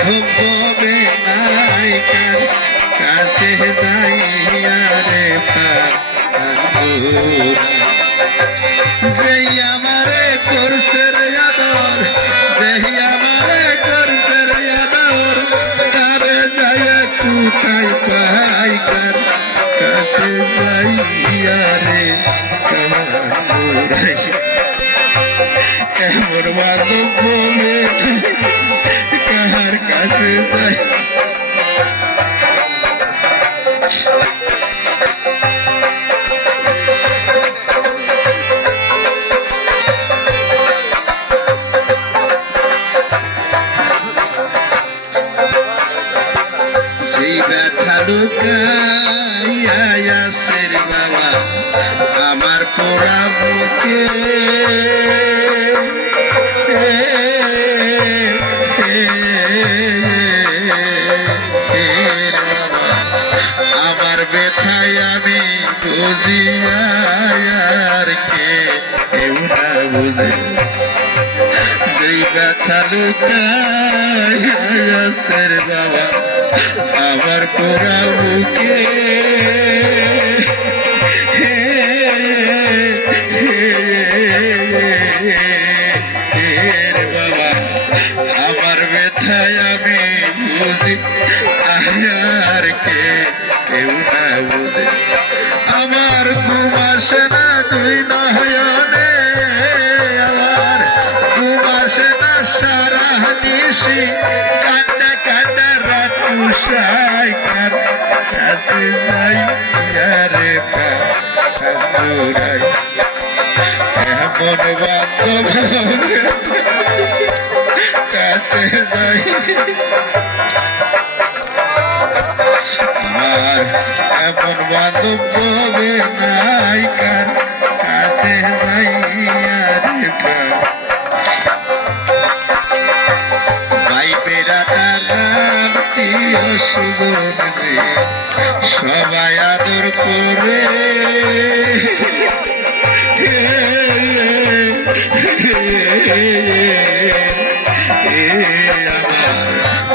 হবে নাই কার কাছে যাইয়া রে যেই আমারে করছে রে আদর, যেই আমারে করছে রে আদর, তারে যাইয়া কোথায় পাই কার কাছে যাইয়া রে এমন বাদক বলে কার কাছে যাই সেই ব্যথা লুকাইয়া সের বাবা আমার পোড়া বুকে আমার ব্যথায় আমি বুঝিয়া আর কেউ না বুঝে যেই ব্যথা লুকাইয়া সের বাবা আমার পোড়া বুকে বাবা আমার ব্যথায় আমি বুঝি আর কেউ না বুঝে আমার ঘুম আসে না দুই নয়নে আমার ঘুম আসে না সারা নিশি কান্না কান্না রাত উষাই কার কাছে যাই রে কান্দুরাই এমন বান্ধব কাছে যাই আমার এমন বান্ধব হবে নাই কার কাছে যাই রে ভাই বেড়াতার আত্মীয় সুজন সবাই আদর করে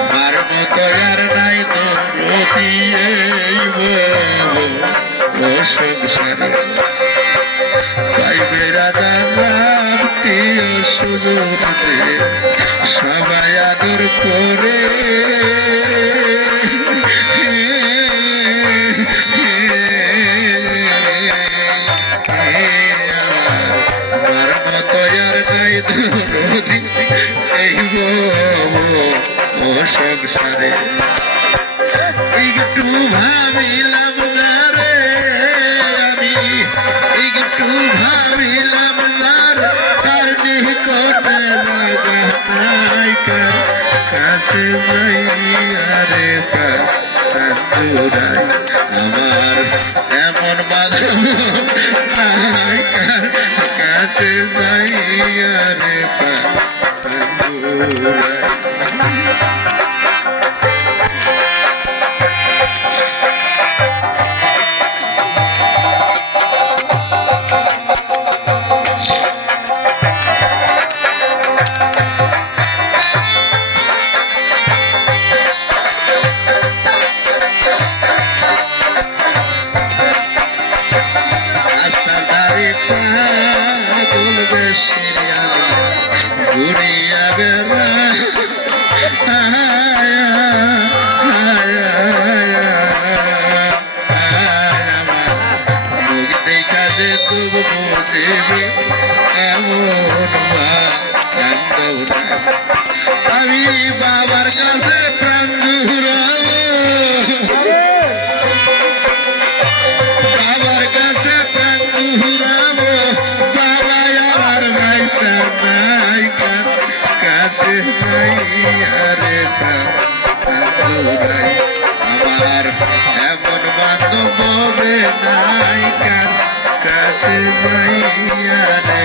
আমার মতো আর নাই তো সংসারে ভাই বেড়াতার আত্মীয় সুজন সবাই আদর করে আমার মতো আর নাই দরদি এই ও সংসারে একটু ভাবিলাম না রে আমি একটু ভাবিলাম না তার নিকটে নাই কাছে যাইয়া রে কান্দুরাই আমার এমন বাঁধব নাই কাছে যাইয়া রে কান্দুরাই আমি বাবার কাছে প্রাণ জুড়াবো, বাবার কাছে প্রাণ জুড়াবো, বাবা আমার ভাইসা নাই কাছে রে জুড়াই আমার এমন বান্ধব হবে নাই কাছে যাইয়া রে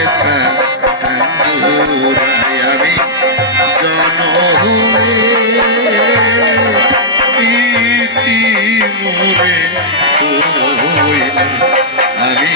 জুড়াই আমি জনহুরে পিটি মোরে আমি